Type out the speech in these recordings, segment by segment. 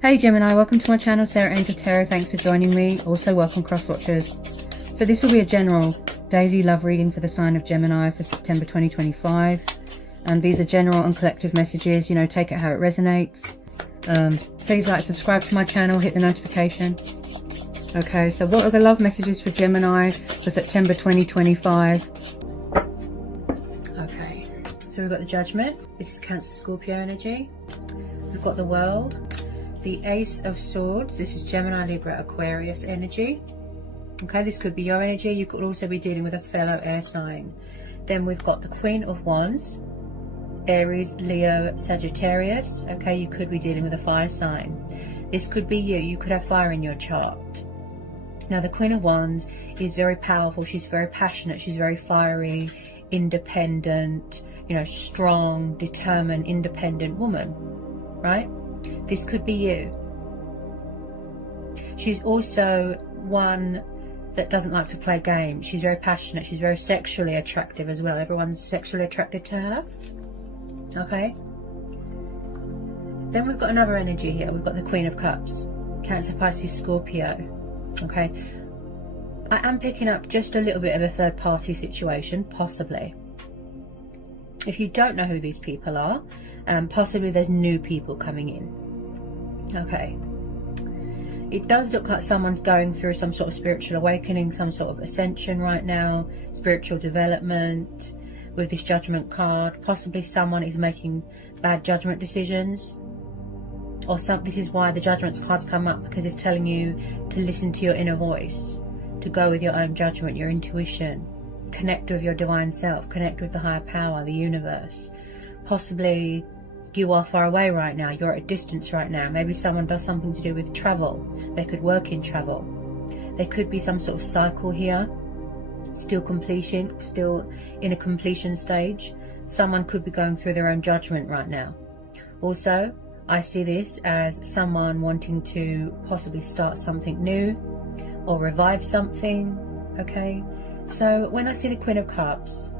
Hey Gemini, welcome to my channel, Sarah Angel Tarot. Thanks for joining me. Also welcome cross watchers. So this will be a general daily love reading for the sign of Gemini for September 2025. And these are general and collective messages, you know, take it how it resonates. Please like, subscribe to my channel, hit the notification. Okay, so what are the love messages for Gemini for September 2025? Okay, so we've got the Judgment. This is Cancer Scorpio energy. We've got the World. The Ace of Swords, this is Gemini, Libra, Aquarius energy. Okay, this could be your energy. You could also be dealing with a fellow air sign. Then we've got the Queen of Wands, Aries, Leo, Sagittarius. Okay, you could be dealing with a fire sign. This could be you. You could have fire in your chart. Now, the Queen of Wands is very powerful. She's very passionate. She's very fiery, independent, you know, strong, determined, independent woman, right? This could be you. She's also one that doesn't like to play games. She's very passionate. She's very sexually attractive as well. Everyone's sexually attracted to her. Okay. Then we've got another energy here. We've got the Queen of Cups. Cancer, Pisces, Scorpio. Okay. I am picking up just a little bit of a third party situation, possibly. If you don't know who these people are, possibly there's new people coming in. Okay. It does look like someone's going through some sort of spiritual awakening, some sort of ascension right now, spiritual development with this Judgment card. Possibly someone is making bad judgment decisions. Or this is why the Judgment card's come up, because it's telling you to listen to your inner voice, to go with your own judgment, your intuition, connect with your divine self, connect with the higher power, the universe. Possibly you are far away right now, you're at a distance right now. Maybe someone does something to do with travel. They could work in travel. There could be some sort of cycle here, still in a completion stage. Someone could be going through their own judgment right now. Also, I see this as someone wanting to possibly start something new or revive something. Okay, so when I see the Queen of Cups,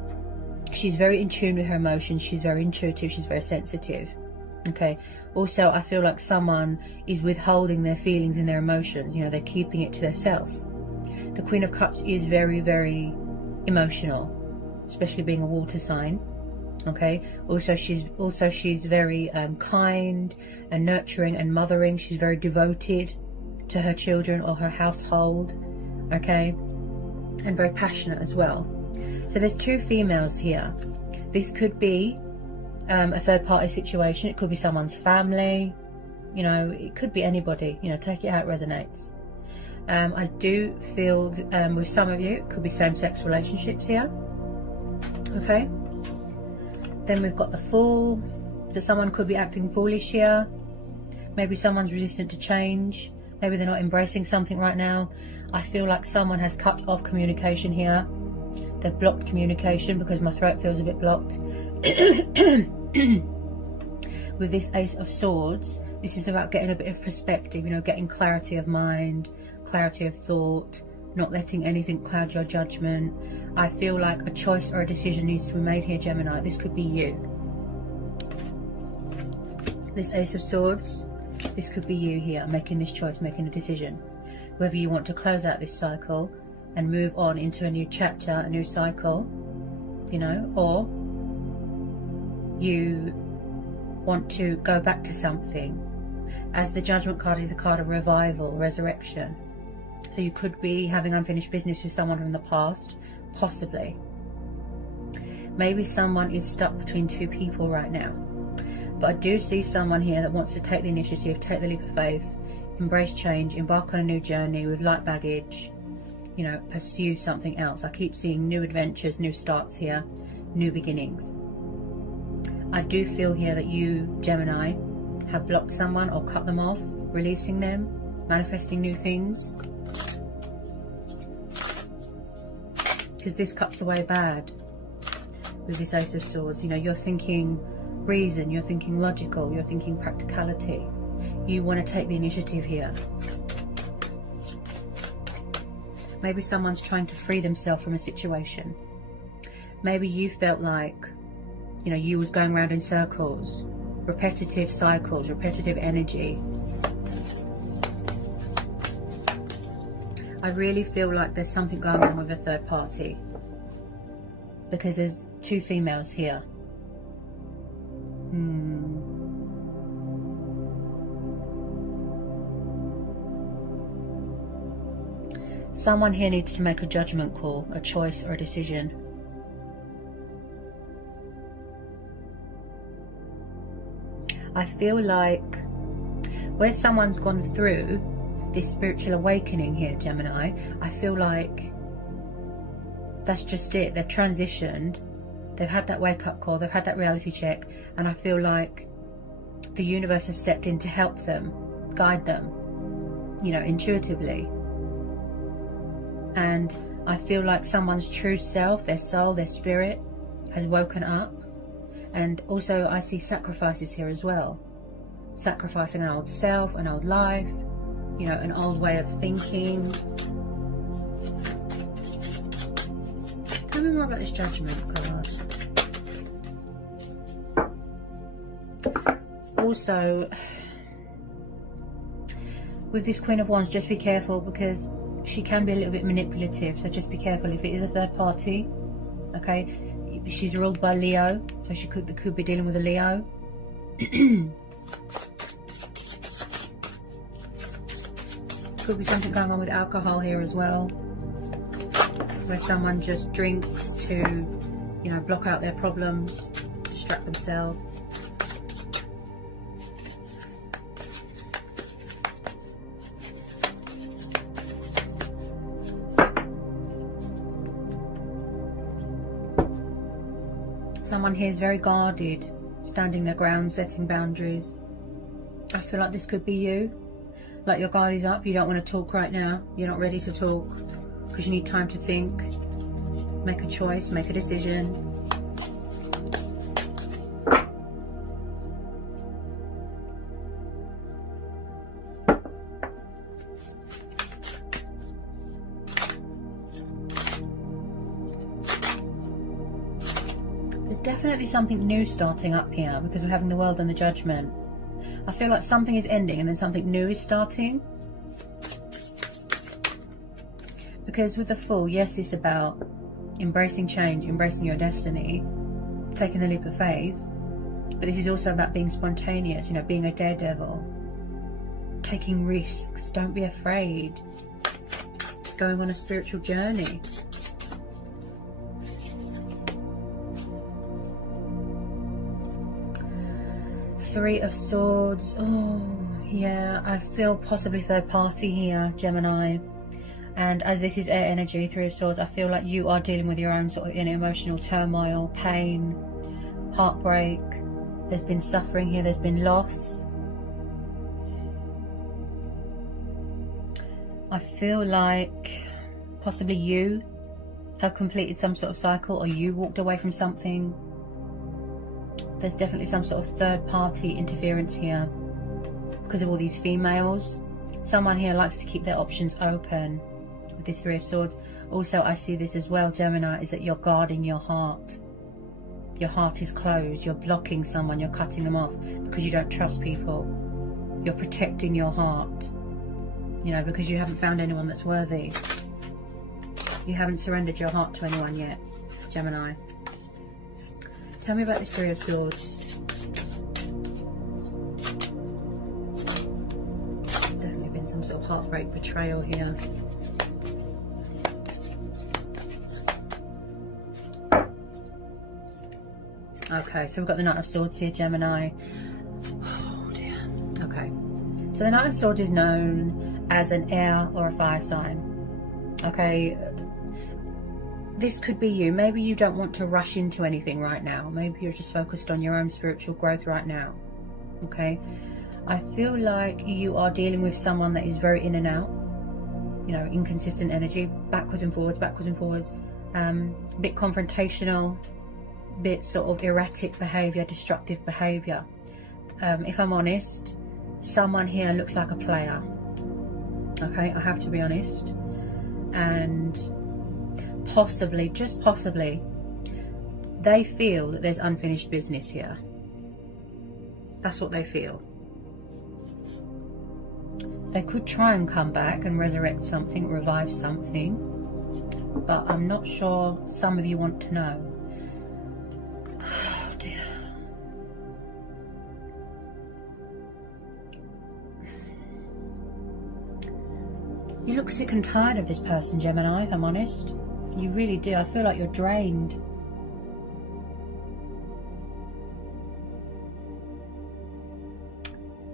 she's very in tune with her emotions. She's very intuitive. She's very sensitive. Okay. Also, I feel like someone is withholding their feelings and their emotions. You know, they're keeping it to themselves. The Queen of Cups is very, very emotional, especially being a water sign. Okay. Also, she's very kind and nurturing and mothering. She's very devoted to her children or her household. Okay. And very passionate as well. So there's two females here. This could be a third party situation. It could be someone's family. You know, it could be anybody. You know, take it how it resonates. I do feel with some of you, it could be same-sex relationships here. Okay. Then we've got the Fool. So someone could be acting foolish here. Maybe someone's resistant to change. Maybe they're not embracing something right now. I feel like someone has cut off communication here. They've blocked communication, because my throat feels a bit blocked. With this Ace of Swords, this is about getting a bit of perspective, you know, getting clarity of mind, clarity of thought, not letting anything cloud your judgment. I feel like a choice or a decision needs to be made here, Gemini. This could be you. This Ace of Swords, this could be you here, making this choice, making a decision. Whether you want to close out this cycle and move on into a new chapter, a new cycle, you know, or you want to go back to something. As the Judgment card is the card of revival, resurrection. So you could be having unfinished business with someone from the past, possibly. Maybe someone is stuck between two people right now. But I do see someone here that wants to take the initiative, take the leap of faith, embrace change, embark on a new journey with light baggage, you know, pursue something else. I keep seeing new adventures, new starts here, new beginnings. I do feel here that you, Gemini, have blocked someone or cut them off, releasing them, manifesting new things. Because this cuts away bad with this Ace of Swords. You know, you're thinking reason, you're thinking logical, you're thinking practicality. You want to take the initiative here. Maybe someone's trying to free themselves from a situation. Maybe you felt like, you know, you was going around in circles, repetitive cycles, repetitive energy. I really feel like there's something going on with a third party, because there's two females here. Someone here needs to make a judgment call, a choice or a decision. I feel like where someone's gone through this spiritual awakening here, Gemini, I feel like that's just it. They've transitioned, they've had that wake-up call, they've had that reality check, and I feel like the universe has stepped in to help them, guide them, you know, intuitively. And I feel like someone's true self, their soul, their spirit has woken up. And also I see sacrifices here as well. Sacrificing an old self, an old life, you know, an old way of thinking. Tell me more about this judgment card. Also, with this Queen of Wands, just be careful, because she can be a little bit manipulative, so just be careful if it is a third party. Okay, she's ruled by Leo, so she could be dealing with a Leo. Could be something going on with alcohol here as well, where someone just drinks to, you know, block out their problems, distract themselves. Someone here is very guarded, standing their ground, setting boundaries. I feel like this could be you. Like your guard is up, you don't want to talk right now. You're not ready to talk because you need time to think, make a choice, make a decision. There's definitely something new starting up here, because we're having the World and the Judgment. I feel like something is ending and then something new is starting. Because with the Fool, yes, it's about embracing change, embracing your destiny, taking the leap of faith. But this is also about being spontaneous, you know, being a daredevil, taking risks, don't be afraid, going on a spiritual journey. Three of Swords. Oh, yeah, I feel possibly third party here, Gemini. And as this is air energy, Three of Swords, I feel like you are dealing with your own sort of inner emotional turmoil, pain, heartbreak. There's been suffering here, there's been loss. I feel like possibly you have completed some sort of cycle, or you walked away from something. There's definitely some sort of third party interference here because of all these females. Someone here likes to keep their options open with this Three of Swords. Also, I see this as well, Gemini, is that you're guarding your heart. Your heart is closed. You're blocking someone. You're cutting them off because you don't trust people. You're protecting your heart, you know, because you haven't found anyone that's worthy. You haven't surrendered your heart to anyone yet, Gemini. Tell me about this Three of Swords. Definitely been some sort of heartbreak, betrayal here. Okay, so we've got the Knight of Swords here, Gemini. Oh dear. Okay. So the Knight of Swords is known as an air or a fire sign. Okay. This could be you. Maybe you don't want to rush into anything right now. Maybe you're just focused on your own spiritual growth right now. Okay. I feel like you are dealing with someone that is very in and out. You know, inconsistent energy, backwards and forwards, a bit confrontational, bit sort of erratic behavior, destructive behavior. If I'm honest, someone here looks like a player. Okay, I have to be honest. And possibly, just possibly, they feel that there's unfinished business here. That's what they feel. They could try and come back and resurrect something, revive something, but I'm not sure some of you want to know. Oh dear. You look sick and tired of this person, Gemini, if I'm honest. You really do. I feel like you're drained.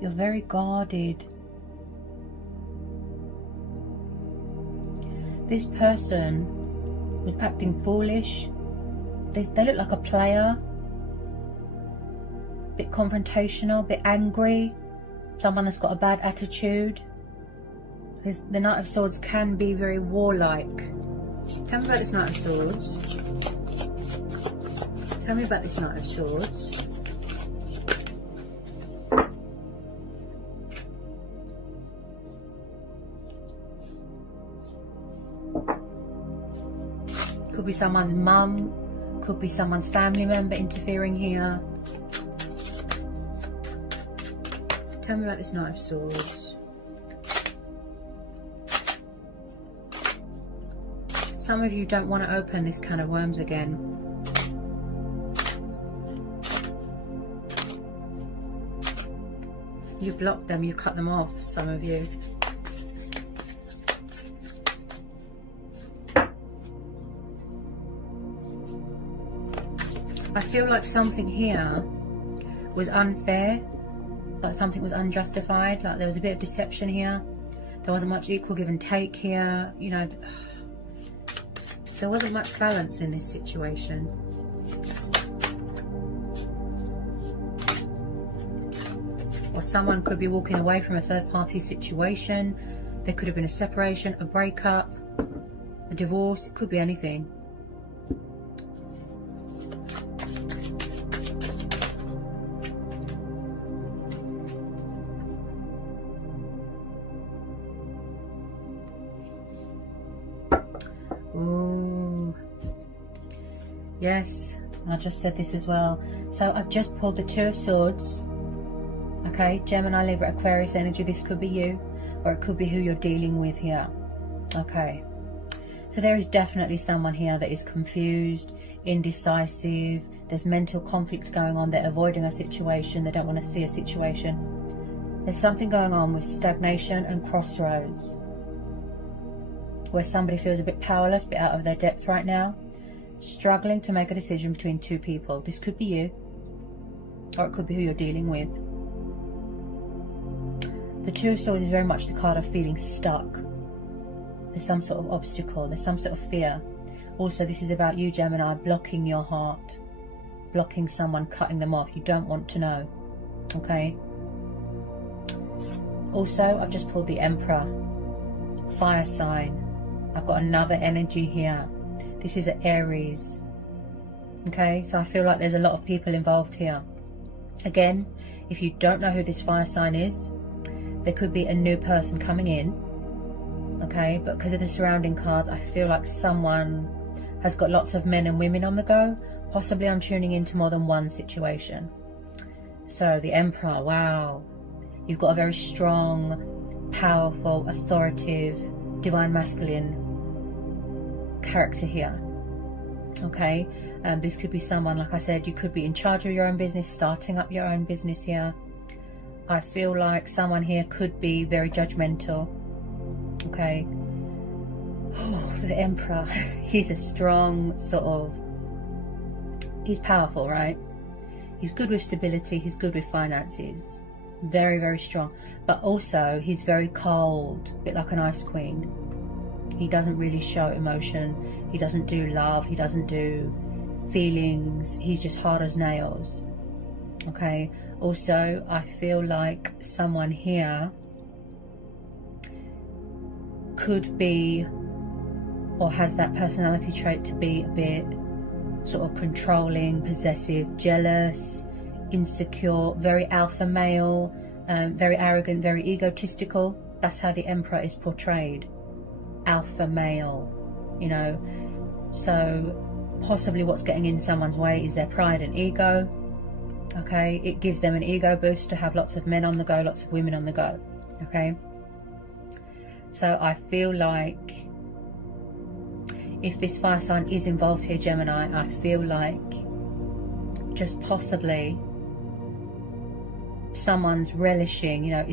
You're very guarded. This person was acting foolish. They look like a player. A bit confrontational, a bit angry. Someone that's got a bad attitude. Because the Knight of Swords can be very warlike. Tell me about this Knight of Swords. Tell me about this Knight of Swords. Could be someone's mum. Could be someone's family member interfering here. Tell me about this Knight of Swords. Some of you don't want to open this can of worms again. You blocked them, you cut them off, some of you. I feel like something here was unfair, like something was unjustified, like there was a bit of deception here. There wasn't much equal give and take here, you know. There wasn't much balance in this situation. Or someone could be walking away from a third party situation. There could have been a separation, a breakup, a divorce. It could be anything. Ooh. Yes, I just said this as well. So I've just pulled the Two of Swords. Okay, Gemini, Libra, Aquarius energy. This could be you, or it could be who you're dealing with here. Okay, so there is definitely someone here that is confused, indecisive. There's mental conflict going on. They're avoiding a situation. They don't want to see a situation. There's something going on with stagnation and crossroads, where somebody feels a bit powerless, a bit out of their depth right now, struggling to make a decision between two people. This could be you, or it could be who you're dealing with. The Two of Swords is very much the card of feeling stuck. There's some sort of obstacle, there's some sort of fear. Also, this is about you, Gemini, blocking your heart, blocking someone, cutting them off. You don't want to know, okay? Also, I've just pulled the Emperor, fire sign. I've got another energy here. This is an Aries. Okay, so I feel like there's a lot of people involved here. Again, if you don't know who this fire sign is, there could be a new person coming in. Okay, but because of the surrounding cards, I feel like someone has got lots of men and women on the go. Possibly I'm tuning into more than one situation. So the Emperor, wow. You've got a very strong, powerful, authoritative, divine masculine character here. Okay, this could be someone, like I said, you could be in charge of your own business, starting up your own business here. I feel like someone here could be very judgmental. Okay. Oh, the Emperor. He's a strong sort of, he's powerful, right? He's good with stability, he's good with finances. Very, very strong. But also, he's very cold, a bit like an ice queen. He doesn't really show emotion. He doesn't do love. He doesn't do feelings. He's just hard as nails. Okay. Also, I feel like someone here could be, or has that personality trait to be a bit sort of controlling, possessive, jealous, insecure, very alpha male, very arrogant, very egotistical. That's how the Emperor is portrayed. Alpha male, you know. So possibly what's getting in someone's way is their pride and ego. Okay, it gives them an ego boost to have lots of men on the go, lots of women on the go. Okay, So I feel like if this fire sign is involved here, Gemini, I feel like just possibly someone's relishing, you know,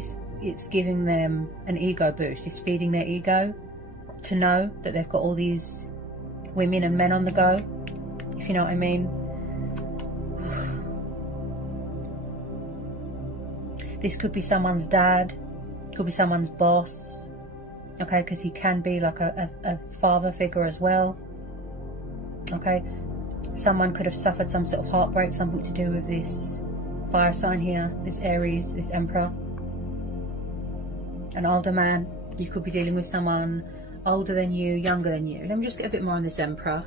it's giving them an ego boost. It's feeding their ego to know that they've got all these women and men on the go, if you know what I mean. This could be someone's dad, could be someone's boss, okay, because he can be like a father figure as well, okay. Someone could have suffered some sort of heartbreak, something to do with this fire sign here, this Aries, this Emperor. An older man, you could be dealing with someone older than you, younger than you. Let me just get a bit more on this Emperor.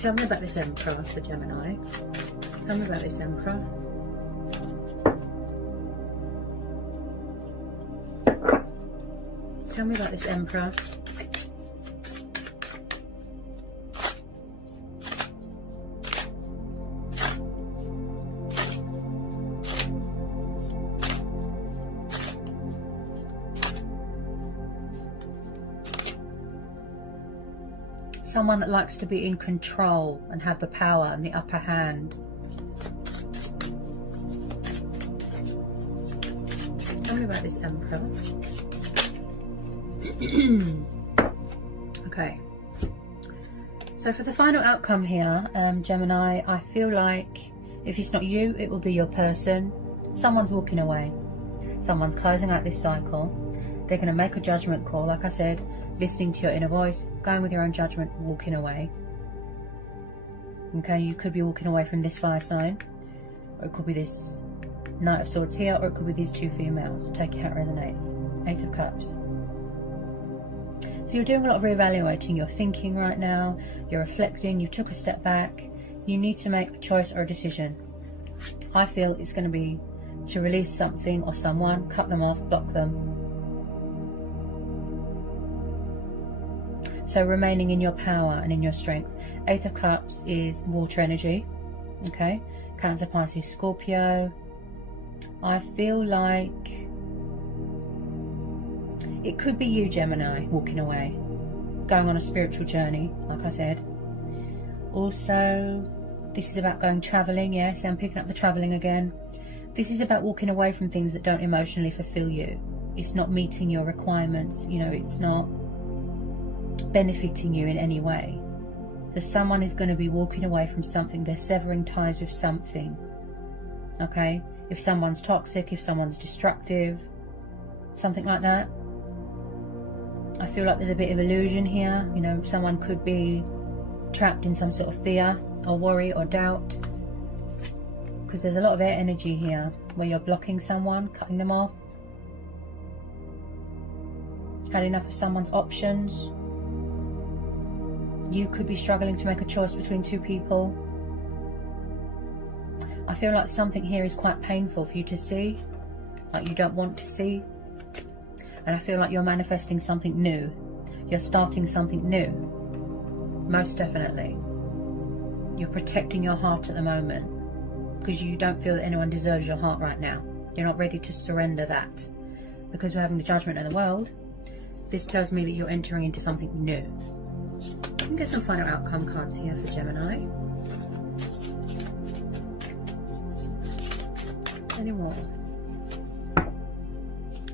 Tell me about this Emperor for Gemini. Tell me about this Emperor. Tell me about this Emperor. Someone that likes to be in control and have the power and the upper hand. Tell me about this Emperor. Okay. So for the final outcome here, Gemini, I feel like if it's not you, it will be your person. Someone's walking away. Someone's closing out this cycle. They're going to make a judgment call, like I said, listening to your inner voice, going with your own judgment, walking away. Okay, you could be walking away from this fire sign, or it could be this Knight of Swords here, or it could be these two females. Take it how it resonates. 8 of Cups. So you're doing a lot of reevaluating. You're thinking right now, you're reflecting, you took a step back, you need to make a choice or a decision. I feel it's going to be to release something or someone, cut them off, block them. So remaining in your power and in your strength. 8 of Cups is water energy, okay? Cancer, Pisces, Scorpio. I feel like it could be you, Gemini, walking away, going on a spiritual journey, like I said. Also, this is about going travelling, yeah? See, I'm picking up the travelling again. This is about walking away from things that don't emotionally fulfill you. It's not meeting your requirements, you know, it's not benefiting you in any way. So someone is going to be walking away from something. They're severing ties with something, okay? If someone's toxic, if someone's destructive, something like that. I feel like there's a bit of illusion here. You know, someone could be trapped in some sort of fear or worry or doubt, because there's a lot of air energy here where you're blocking someone, cutting them off. Had enough of someone's options. You could be struggling to make a choice between two people. I feel like something here is quite painful for you to see, like you don't want to see. And I feel like you're manifesting something new. You're starting something new. Most definitely. You're protecting your heart at the moment, because you don't feel that anyone deserves your heart right now. You're not ready to surrender that. Because we're having the judgment of the world, this tells me that you're entering into something new. I can get some final outcome cards here for Gemini. Any more?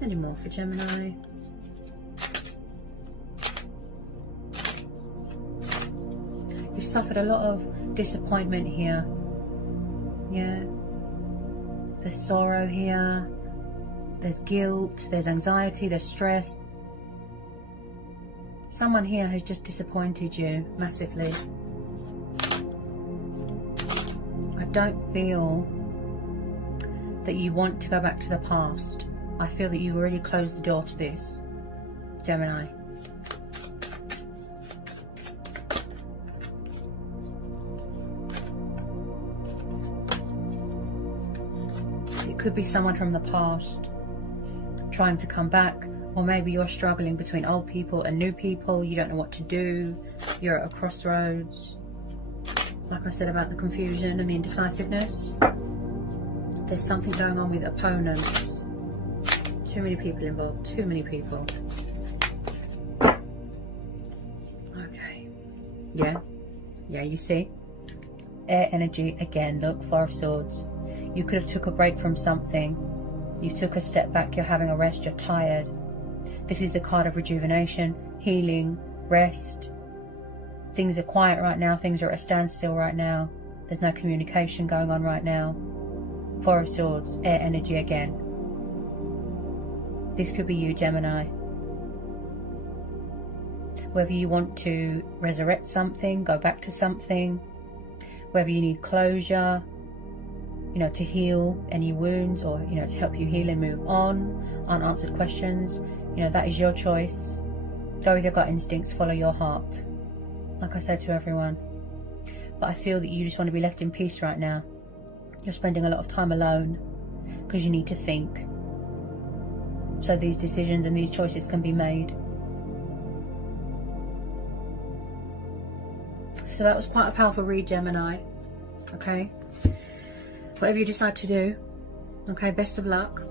Any more for Gemini? You've suffered a lot of disappointment here. Yeah. There's sorrow here. There's guilt. There's anxiety. There's stress. Someone here has just disappointed you massively. I don't feel that you want to go back to the past. I feel that you've already closed the door to this, Gemini. It could be someone from the past trying to come back, or maybe you're struggling between old people and new people. You don't know what to do. You're at a crossroads. Like I said about the confusion and the indecisiveness. There's something going on with opponents. Too many people involved. Too many people. Yeah, you see? Air energy again. Look, Four of Swords. You could have took a break from something. You took a step back. You're having a rest. You're tired. This is the card of rejuvenation, healing, rest. Things are quiet right now. Things are at a standstill right now. There's no communication going on right now. Four of Swords. Air energy again. This could be you, Gemini. Whether you want to resurrect something, go back to something, whether you need closure, you know, to heal any wounds, or, you know, to help you heal and move on, unanswered questions, you know, that is your choice. Go with your gut instincts, follow your heart, like I said to everyone. But I feel that you just want to be left in peace right now. You're spending a lot of time alone because you need to think, so these decisions and these choices can be made. So that was quite a powerful read, Gemini. Okay, whatever you decide to do, okay, best of luck.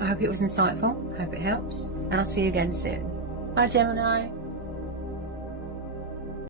I hope it was insightful. I hope it helps, and I'll see you again soon. Bye, Gemini.